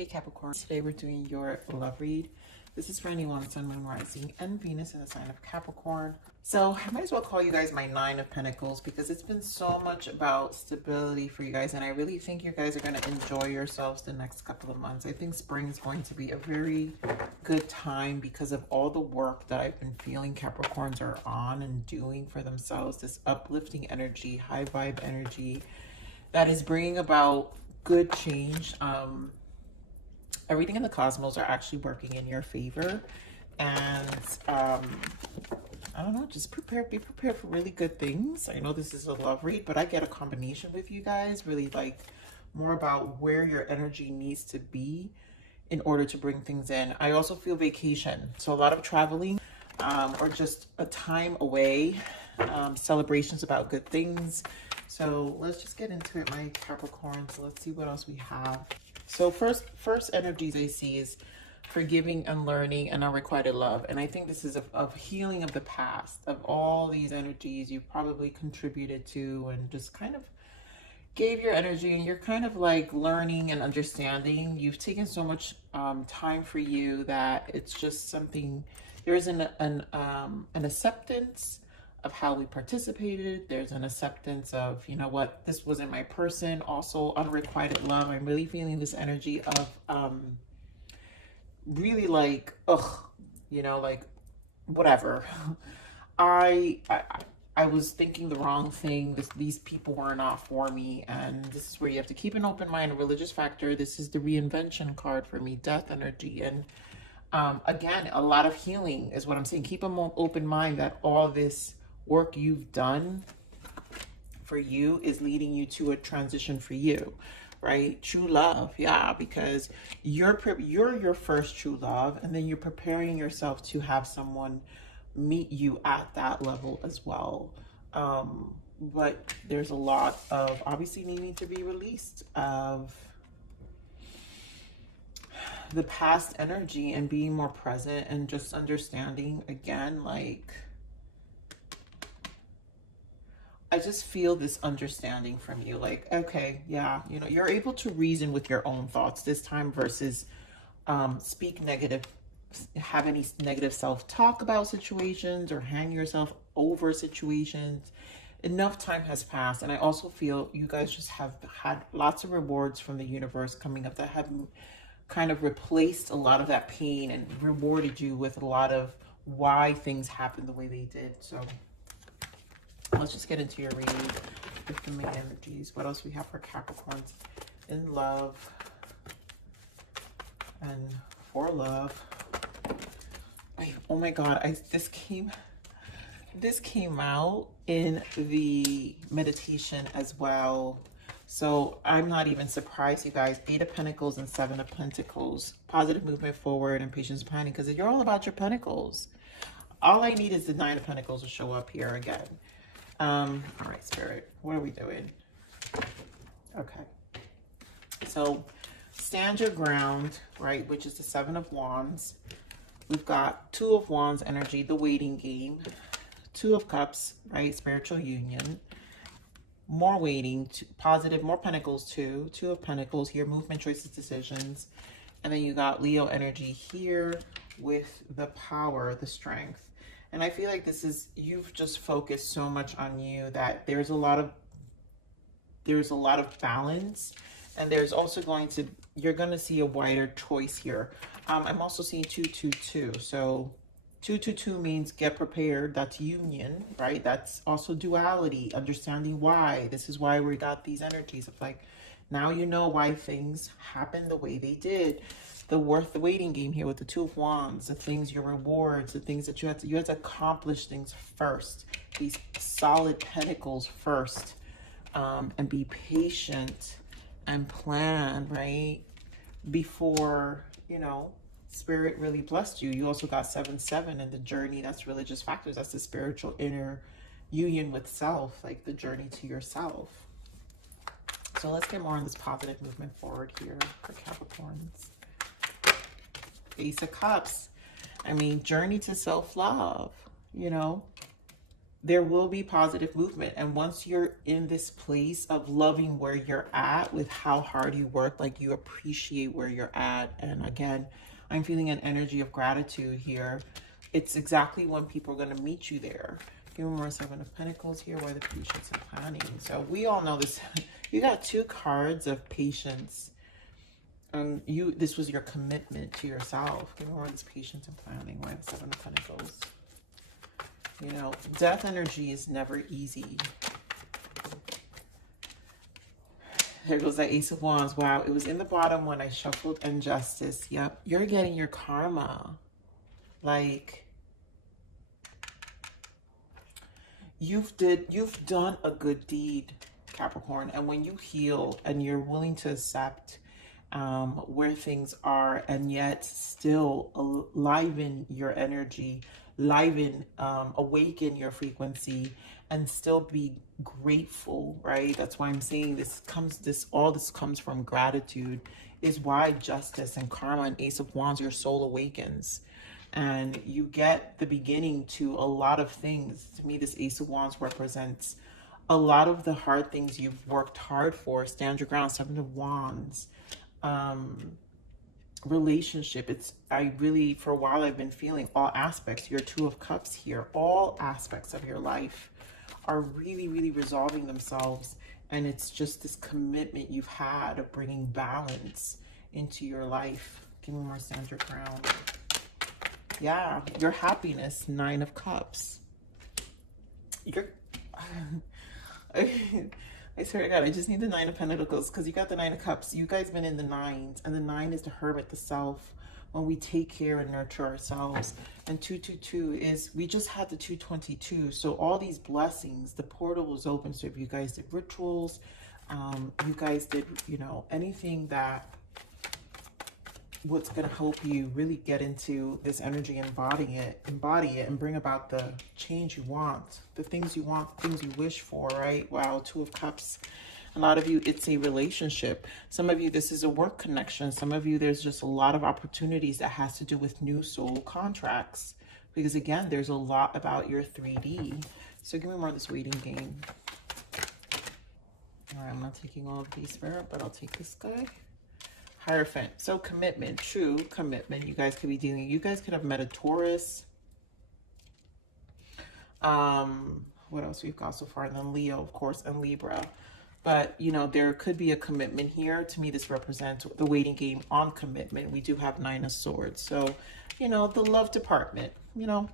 Hey Capricorn, today we're doing your love read. This is for anyone, Sun, Moon, Rising, and Venus in the sign of Capricorn. So I might as well call you guys my Nine of Pentacles because it's been so much about stability for you guys. And I really think you guys are going to enjoy yourselves the next couple of months. I think spring is going to be a very good time because of all the work that I've been feeling Capricorns are on and doing for themselves. This uplifting energy, high vibe energy that is bringing about good change. Everything in the cosmos are actually working in your favor, and I don't know, just be prepared for really good things. I know this is a love read, but I get a combination with you guys, really like more about where your energy needs to be in order to bring things in. I also feel vacation, so a lot of traveling or just a time away, celebrations about good things. So let's just get into it, my Capricorns. Let's see what else we have. So first energies I see is forgiving and learning and unrequited love. And I think this is of healing of the past, of all these energies you probably contributed to and just kind of gave your energy, and you're kind of like learning and understanding. You've taken so much time for you that it's just something, there is an acceptance of how we participated. There's an acceptance of, you know what, this wasn't my person. Also unrequited love. I'm really feeling this energy of really like, you know, like whatever. I was thinking the wrong thing. These people were not for me, and this is where you have to keep an open mind. A religious factor. This is the reinvention card for me, death energy. And again, a lot of healing is what I'm saying. Keep an open mind that all this work you've done for you is leading you to a transition for you, right? True love, yeah, because you're your first true love, and then you're preparing yourself to have someone meet you at that level as well. But there's a lot of obviously needing to be released of the past energy and being more present and just understanding again, like I just feel this understanding from you, like, okay, yeah, you know, you're able to reason with your own thoughts this time versus speak negative, have any negative self-talk about situations or hang yourself over situations. Enough time has passed. And I also feel you guys just have had lots of rewards from the universe coming up that have kind of replaced a lot of that pain and rewarded you with a lot of why things happened the way they did. So let's just get into your reading with the main energies. What else we have for Capricorns in love and for love? Oh my God, this came out in the meditation as well. So I'm not even surprised, you guys. 8 of Pentacles and 7 of Pentacles. Positive movement forward and patience and planning, because you're all about your Pentacles. All I need is the 9 of Pentacles to show up here again. All right, Spirit, what are we doing? Okay. So stand your ground, right? Which is the 7 of Wands. We've got 2 of Wands energy, the waiting game. 2 of Cups, right? Spiritual union. More waiting, positive, more Pentacles too. 2 of Pentacles here, movement, choices, decisions. And then you got Leo energy here with the power, the strength. And I feel like this is, you've just focused so much on you that there's a lot of balance, and there's also you're going to see a wider choice here. I'm also seeing 222. So 222 means get prepared. That's union, right? That's also duality, understanding why. This is why we got these energies of like, now you know why things happen the way they did. The waiting game here with the 2 of Wands, the things, your rewards, the things that you had to accomplish things first. These solid pentacles first, and be patient and plan, right? Before, you know, Spirit really blessed you. You also got 7-7 in the journey. That's religious factors. That's the spiritual inner union with self, like the journey to yourself. So let's get more on this positive movement forward here for Capricorns. Ace of Cups. I mean, journey to self-love, you know. there will be positive movement. And once you're in this place of loving where you're at with how hard you work, like you appreciate where you're at. And again, I'm feeling an energy of gratitude here. It's exactly when people are going to meet you there. Give me more Seven of Pentacles here. Why the patience and planning? So we all know this. You got 2 cards of patience. This was your commitment to yourself. Give me more of this patience and planning. Why the Seven of Pentacles? You know, death energy is never easy. There goes that Ace of Wands. Wow, it was in the bottom when I shuffled Injustice. Yep, you're getting your karma. Like, you've done a good deed, Capricorn. And when you heal and you're willing to accept where things are, and yet still liven your energy, awaken your frequency, and still be grateful, right? That's why I'm saying all this comes from gratitude, is why Justice and Karma and Ace of Wands, your soul awakens. And you get the beginning to a lot of things. To me, this Ace of Wands represents a lot of the hard things you've worked hard for. Stand your ground. Seven of Wands. Relationship. For a while I've been feeling all aspects. Your Two of Cups here. All aspects of your life are really, really resolving themselves. And it's just this commitment you've had of bringing balance into your life. Give me more Stand your ground. Yeah, your happiness, Nine of Cups. I swear to God, I just need the Nine of Pentacles, because you got the Nine of Cups. You guys been in the nines, and the 9 is the Hermit, the self, when we take care and nurture ourselves. And 222 is, we just had the 222. So all these blessings, the portal was open. So if you guys did rituals, you guys did, you know, anything that what's going to help you really get into this energy, embody it and bring about the change you want, the things you want, things you wish for, right? Wow, Two of Cups. A lot of you, it's a relationship. Some of you, this is a work connection. Some of you, there's just a lot of opportunities that has to do with new soul contracts, because again, there's a lot about your 3D. So give me more of this waiting game. All right, I'm not taking all of these, Spirit, but I'll take this guy. Hierophant. So commitment, true commitment. You guys could be dealing, you guys could have met a Taurus. What else we've got so far? And then Leo, of course, and Libra. But, you know, there could be a commitment here. To me, this represents the waiting game on commitment. We do have Nine of Swords. So, you know, the love department, you know,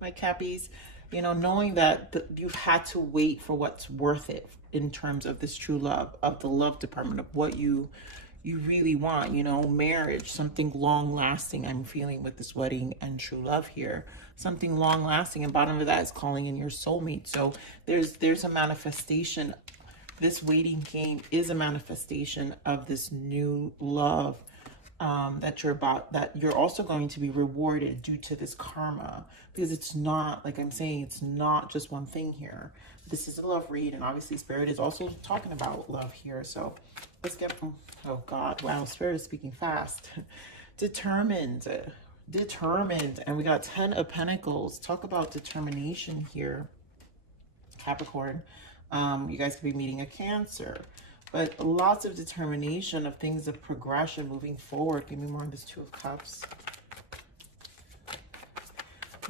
my Cappies, you know, knowing that you've had to wait for what's worth it in terms of this true love, of the love department, of what you really want, you know, marriage, something long lasting. I'm feeling with this wedding and true love here, something long lasting. And bottom of that is calling in your soulmate. So there's a manifestation. This waiting game is a manifestation of this new love that you're also going to be rewarded due to this karma, because it's not, like I'm saying, it's not just one thing here. This is a love read, and obviously Spirit is also talking about love here. So let's get, oh God, wow, Spirit is speaking fast. Determined, and we got 10 of Pentacles. Talk about determination here, Capricorn. You guys could be meeting a Cancer, but lots of determination of things of progression moving forward. Give me more on this Two of Cups.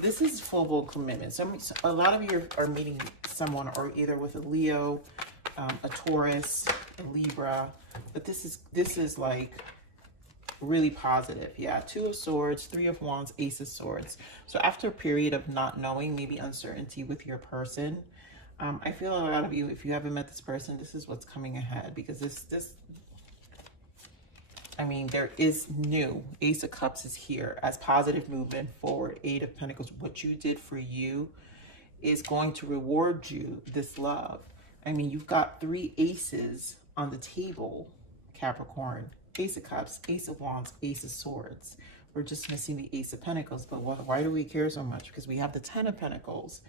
This is full-blown commitment. So a lot of you are meeting someone, or either with a Leo, a Taurus, a Libra, but this is like really positive. Yeah, Two of Swords, Three of Wands, Ace of Swords. So after a period of not knowing, maybe uncertainty with your person, I feel a lot of you, if you haven't met this person, this is what's coming ahead, because I mean, there is new. Ace of Cups is here as positive movement forward. Eight of Pentacles, what you did for you is going to reward you this love. I mean, you've got 3 aces on the table, Capricorn. Ace of Cups, Ace of Wands, Ace of Swords. We're just missing the Ace of Pentacles, but why do we care so much? Because we have the 10 of Pentacles.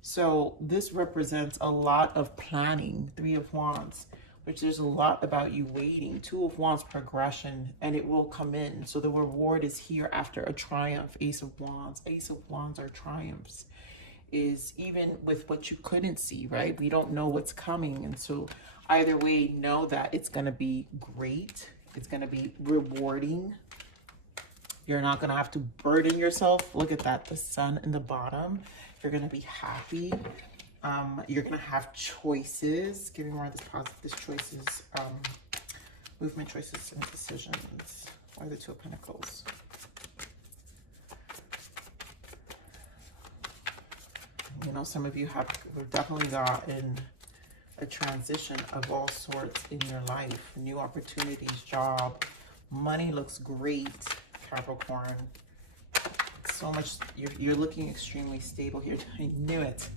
So this represents a lot of planning. Three of Wands, which there's a lot about you waiting. Two of Wands, progression, and it will come in. So the reward is here after a triumph. Ace of Wands. Ace of Wands are triumphs. is even with what you couldn't see, right? We don't know what's coming. And so either way, know that it's going to be great. It's going to be rewarding. You're not going to have to burden yourself. Look at that, the sun in the bottom. You're going to be happy. You're going to have choices. Give me more of this positive choices, movement, choices, and decisions. Or the Two of Pentacles. You know, some of you have definitely gotten a transition of all sorts in your life. New opportunities, job, money looks great, Capricorn. So much, you're looking extremely stable here. I knew it.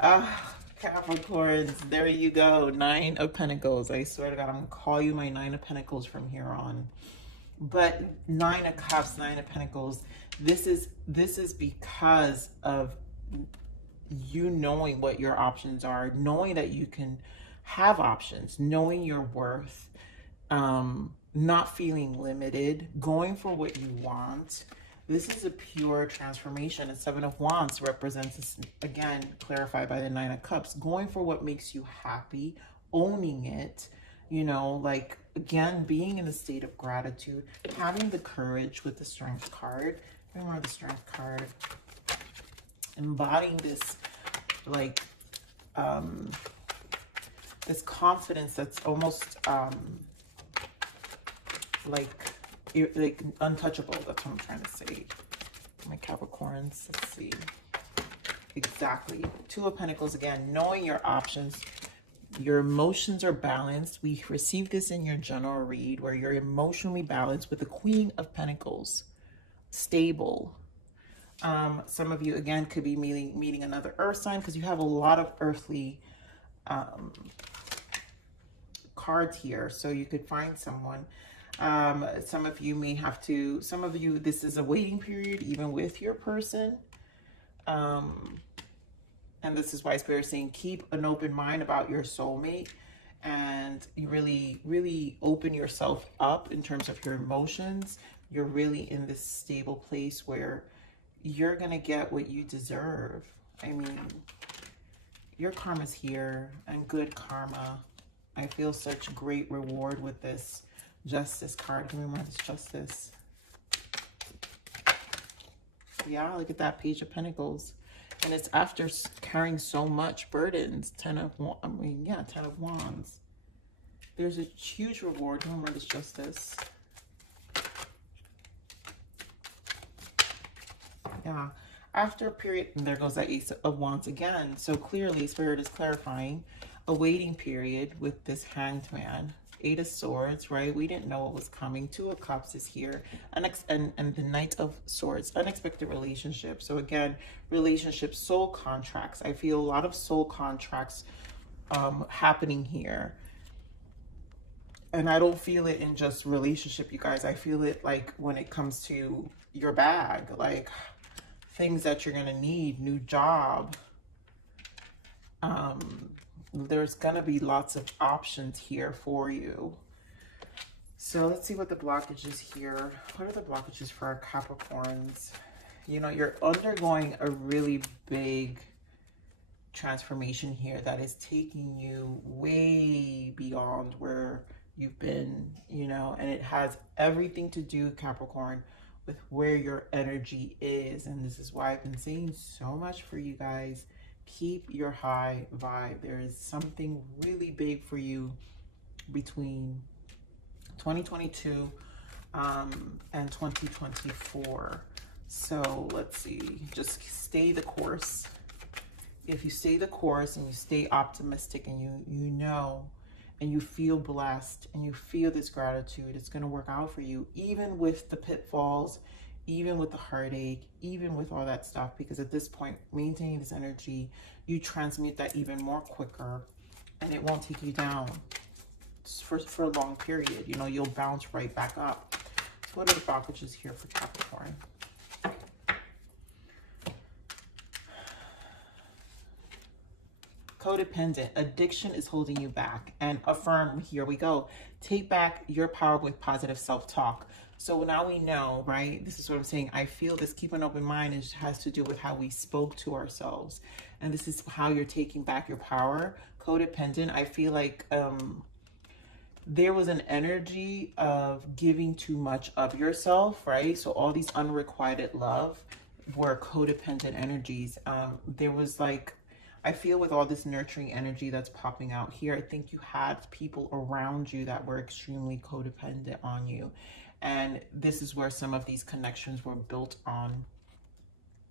Capricorns, there you go. 9 of Pentacles. I swear to God, I'm going to call you my 9 of Pentacles from here on. But 9 of Cups, 9 of Pentacles, this is because of you knowing what your options are, knowing that you can have options, knowing your worth, not feeling limited, going for what you want. This is a pure transformation. And 7 of Wands represents this, again, clarified by the 9 of Cups, going for what makes you happy, owning it, you know, like, again, being in a state of gratitude, having the courage with the Strength card. Give me more of the Strength card. Embodying this, like, this confidence that's almost like untouchable. That's what I'm trying to say. My Capricorns, let's see. Exactly. 2 of Pentacles again, knowing your options. Your emotions are balanced. We received this in your general read where you're emotionally balanced with the Queen of Pentacles. Stable. Some of you, again, could be meeting another earth sign because you have a lot of earthly cards here. So you could find someone. Some of you may have to, some of you, this is a waiting period even with your person. And this is why Spirit is saying keep an open mind about your soulmate. And you really, really open yourself up in terms of your emotions. You're really in this stable place where you're going to get what you deserve. I mean, your karma's here and good karma. I feel such great reward with this Justice card. Give me more of this Justice. Yeah, look at that Page of Pentacles. And it's after carrying so much burdens. 10 of Wands. There's a huge reward. Give me more of this Justice. Yeah, after a period, and there goes that Ace of Wands again. So clearly, Spirit is clarifying a waiting period with this Hanged Man. 8 of Swords, right? We didn't know what was coming. 2 of Cups is here. And the Knight of Swords, unexpected relationship. So again, relationships, soul contracts. I feel a lot of soul contracts happening here. And I don't feel it in just relationship, you guys. I feel it like when it comes to your bag, like things that you're gonna need, new job. There's gonna be lots of options here for you. So let's see what the blockage is here. What are the blockages for our Capricorns? You know, you're undergoing a really big transformation here that is taking you way beyond where you've been, you know, and it has everything to do, Capricorn, with where your energy is. And this is why I've been saying so much for you guys. Keep your high vibe. There is something really big for you between 2022 and 2024. So let's see, just stay the course. If you stay the course and you stay optimistic and you know and you feel blessed and you feel this gratitude, it's going to work out for you, even with the pitfalls, even with the heartache, even with all that stuff, because at this point, maintaining this energy, you transmute that even more quicker and it won't take you down for a long period. You know, you'll bounce right back up. So what are the blockages here for Capricorn? Codependent. Addiction is holding you back. And affirm, here we go. Take back your power with positive self-talk. So now we know, right? This is what I'm saying. I feel this keep an open mind has to do with how we spoke to ourselves. And this is how you're taking back your power. Codependent, I feel like there was an energy of giving too much of yourself, right? So all these unrequited love were codependent energies. There was like, I feel with all this nurturing energy that's popping out here, I think you had people around you that were extremely codependent on you. And this is where some of these connections were built on.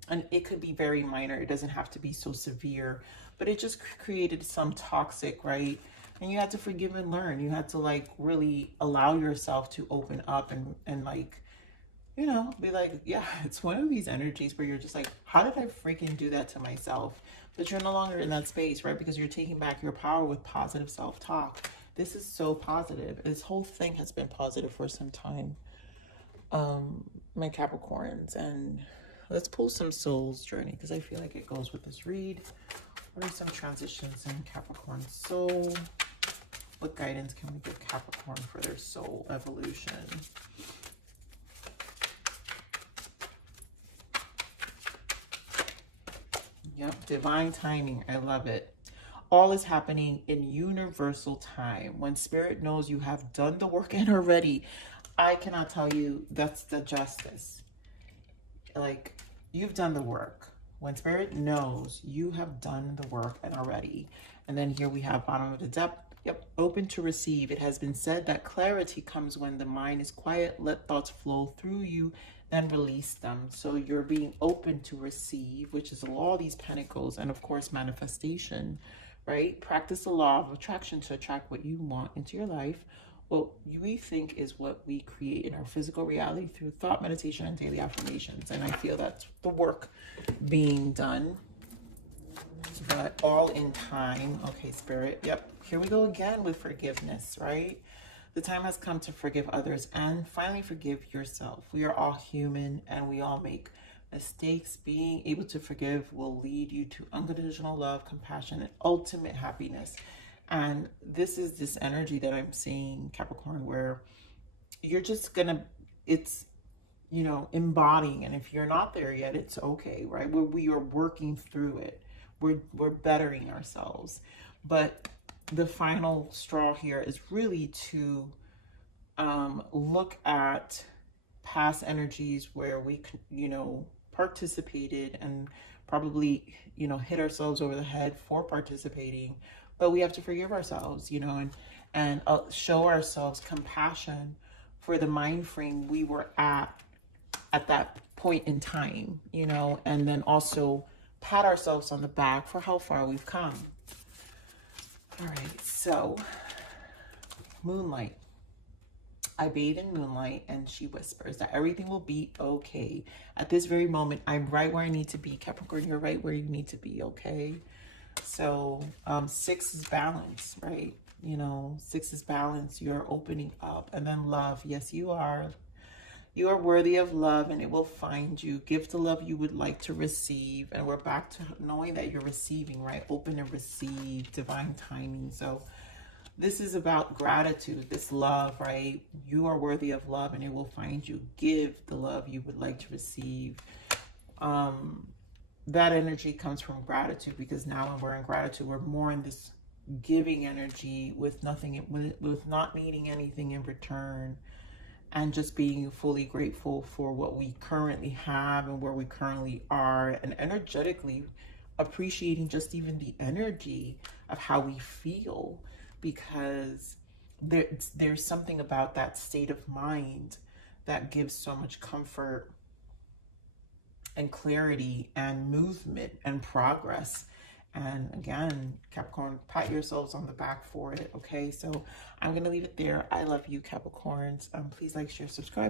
And it could be very minor. It doesn't have to be so severe, but it just created some toxic, right? And you had to forgive and learn. You had to like really allow yourself to open up and like, you know, be like, yeah, it's one of these energies where you're just like, how did I freaking do that to myself? But you're no longer in that space, right? Because you're taking back your power with positive self-talk. This is so positive. This whole thing has been positive for some time, my Capricorns. And let's pull some soul's journey because I feel like it goes with this read. What are some transitions in Capricorn soul? What guidance can we give Capricorn for their soul evolution? Yep, divine timing. I love it. All is happening in universal time. When spirit knows you have done the work and are ready, I cannot tell you that's the justice. Like, you've done the work. When spirit knows you have done the work and are ready. And then here we have bottom of the depth. Yep, open to receive. It has been said that clarity comes when the mind is quiet. Let thoughts flow through you, then release them. So you're being open to receive, which is all these pentacles, and of course manifestation, right? Practice the law of attraction to attract what you want into your life. What we think is what we create in our physical reality through thought, meditation, and daily affirmations. And I feel that's the work being done, but all in time. Okay, spirit. Yep. Here we go again with forgiveness, right? The time has come to forgive others and finally forgive yourself. We are all human and we all make mistakes. Being able to forgive will lead you to unconditional love, compassion, and ultimate happiness. And this is this energy that I'm seeing, Capricorn, where you're just gonna, it's, you know, embodying. And if you're not there yet, it's okay, right? We are working through it. We're bettering ourselves. But the final straw here is really to look at past energies where we, you know, participated and probably, you know, hit ourselves over the head for participating. But we have to forgive ourselves, you know, and show ourselves compassion for the mind frame we were at that point in time, you know, and then also pat ourselves on the back for how far we've come. All right, so moonlight. I bathe in moonlight and she whispers that everything will be okay. At this very moment, I'm right where I need to be. Capricorn, you're right where you need to be, okay? So 6 is balance, right? You know, 6 is balance. You're opening up. And then love. Yes, you are. You are worthy of love and it will find you. Give the love you would like to receive. And we're back to knowing that you're receiving, right? Open and receive, divine timing. So this is about gratitude, this love, right? You are worthy of love and it will find you. Give the love you would like to receive. That energy comes from gratitude, because now when we're in gratitude, we're more in this giving energy with nothing, with not needing anything in return, and just being fully grateful for what we currently have and where we currently are, and energetically appreciating just even the energy of how we feel, because there's something about that state of mind that gives so much comfort and clarity and movement and progress. And again, Capricorn, pat yourselves on the back for it, okay? So I'm going to leave it there. I love you, Capricorns. Please like, share, subscribe.